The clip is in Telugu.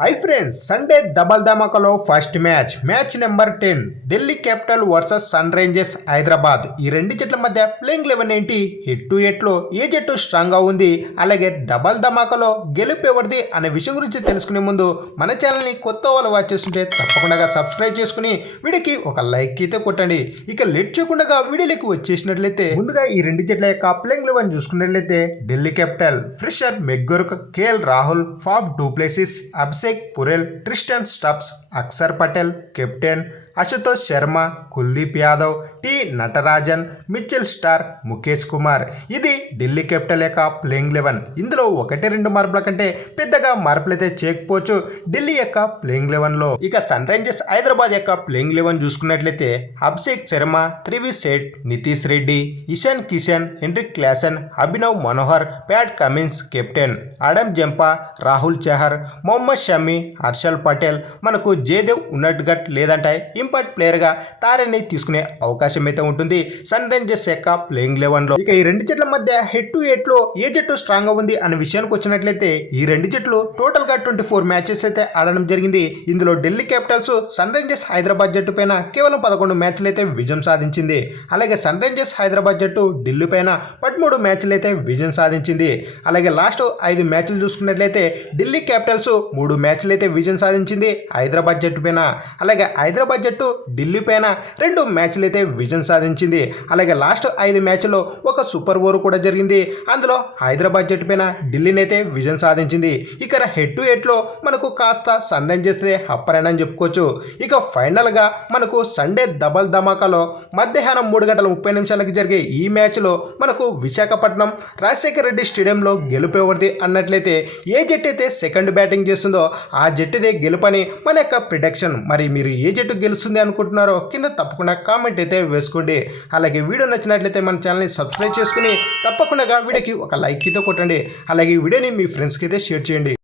హై ఫ్రెండ్స్, సండే డబల్ ధమాకాలో first match number 10 Delhi capital versus Sunrisers Hyderabad. ఈ రెండు జట్ల మధ్య ప్లేయింగ్ 11 ఏంటి, హెడ్ టు హెడ్ లో ఏ జట్టు స్ట్రాంగ్ గా ఉంది, అలాగే డబల్ ధమాకాలో గెలుపు ఎవరిది అనే విషయం గురించి తెలుసుకునే ముందు మన ఛానల్ ని కొత్త వాళ్ళు వాచ్ చేస్తుంటే తప్పకుండా సబ్స్క్రైబ్ చేసుకుని వీడియోకి ఒక లైక్ అయితే కొట్టండి. ఇక లేట్ చేయకుండా వీడియోలోకి వచ్చేసినట్లయితే ముందుగా ఈ రెండు జట్ల యొక్క ప్లేయింగ్ 11 చూసుకున్నట్లయితే Delhi capital Fraser McGurk, KL Rahul, Faf du Plessis, Abhishek Porel, Tristan Stubbs, Axar Patel captain, Ashutosh Sharma, Kuldeep Yadav, T Natarajan, Mitchell Starc, Mukesh Kumar. ఇది ఢిల్లీ క్యాపిటల్ యొక్క ప్లేయింగ్ 11. ఇందులో 1-2 మార్పుల కంటే పెద్దగా మార్పులు అయితే చేయకపోవచ్చు ఢిల్లీ యొక్క ప్లేయింగ్ 11లో. ఇక సన్ రైజర్స్ హైదరాబాద్ యొక్క ప్లేయింగ్ 11 చూసుకున్నట్లయితే Abhishek Sharma, Travis Head, Nitish Reddy, Ishan Kishan, Heinrich Klaasen, Abhinav Manohar, Pat Cummins captain, Adam Zampa, Rahul Chahar, Mohammed Shami, Harshal Patel. మనకు జయదేవ్ ఉన్నట్టుగట్ లేదంటే ఇంపార్ట్ ప్లేయర్ గా తారని తీసుకునే అవకాశం అయితే ఉంటుంది సన్ రైజర్స్ యొక్క ప్లేయింగ్ 11లో. ఇక ఈ రెండు జట్ల మధ్య హెడ్ టు హెడ్ లో ఏ జట్టు స్ట్రాంగ్ గా ఉంది అనే విషయానికి వచ్చినట్లయితే ఈ రెండు జట్లు టోటల్ గా 24 మ్యాచెస్ అయితే ఆడడం జరిగింది. ఇందులో Delhi Capitals Sunrisers Hyderabad జట్టు పైన కేవలం 11 మ్యాచ్లు అయితే విజయం సాధించింది. అలాగే సన్ రైజర్స్ హైదరాబాద్ జట్టు ఢిల్లీ పైన 13 మ్యాచ్లు అయితే విజయం సాధించింది. అలాగే లాస్ట్ 5 మ్యాచ్లు చూసుకున్నట్లయితే ఢిల్లీ క్యాపిటల్స్ 3 మ్యాచ్లు అయితే విజయం సాధించింది హైదరాబాద్ జట్టు పైన. అలాగే హైదరాబాద్ జట్టు ఢిల్లీ పైన 2 మ్యాచ్లు అయితే విజయం సాధించింది. అలాగే లాస్ట్ 5 మ్యాచ్లో ఒక సూపర్ ఓవర్ కూడా జరిగింది. అందులో హైదరాబాద్ జట్టు పైన ఢిల్లీని అయితే విజయం సాధించింది. ఇక హెడ్ టు హెడ్ లో మనకు కాస్త సన్ రైజర్స్ అప్పర్ అని చెప్పుకోవచ్చు. ఇక ఫైనల్ గా మనకు సండే డబల్ ధమాకాలో మధ్యాహ్నం 3:30 జరిగే ఈ మ్యాచ్ లో మనకు విశాఖపట్నం రాజశేఖర రెడ్డి స్టేడియంలో గెలుపు ఎవరిది అన్నట్లయితే ఏ జట్టు అయితే సెకండ్ బ్యాటింగ్ చేస్తుందో ఆ జట్టుదే గెలుపని మన యొక్క ప్రిడిక్షన్. మరి మీరు ఏ జట్టు గెలుస్తుంది అనుకుంటున్నారో కింద తప్పకుండా కామెంట్ అయితే వేసుకోండి. అలాగే వీడియో నచ్చినట్లయితే మన ఛానల్ని సబ్స్క్రైబ్ చేసుకుని తప్పకుండా వీడియోకి ఒక లైక్ అయితే కొట్టండి. అలాగే ఈ వీడియోని మీ ఫ్రెండ్స్కి అయితే షేర్ చేయండి.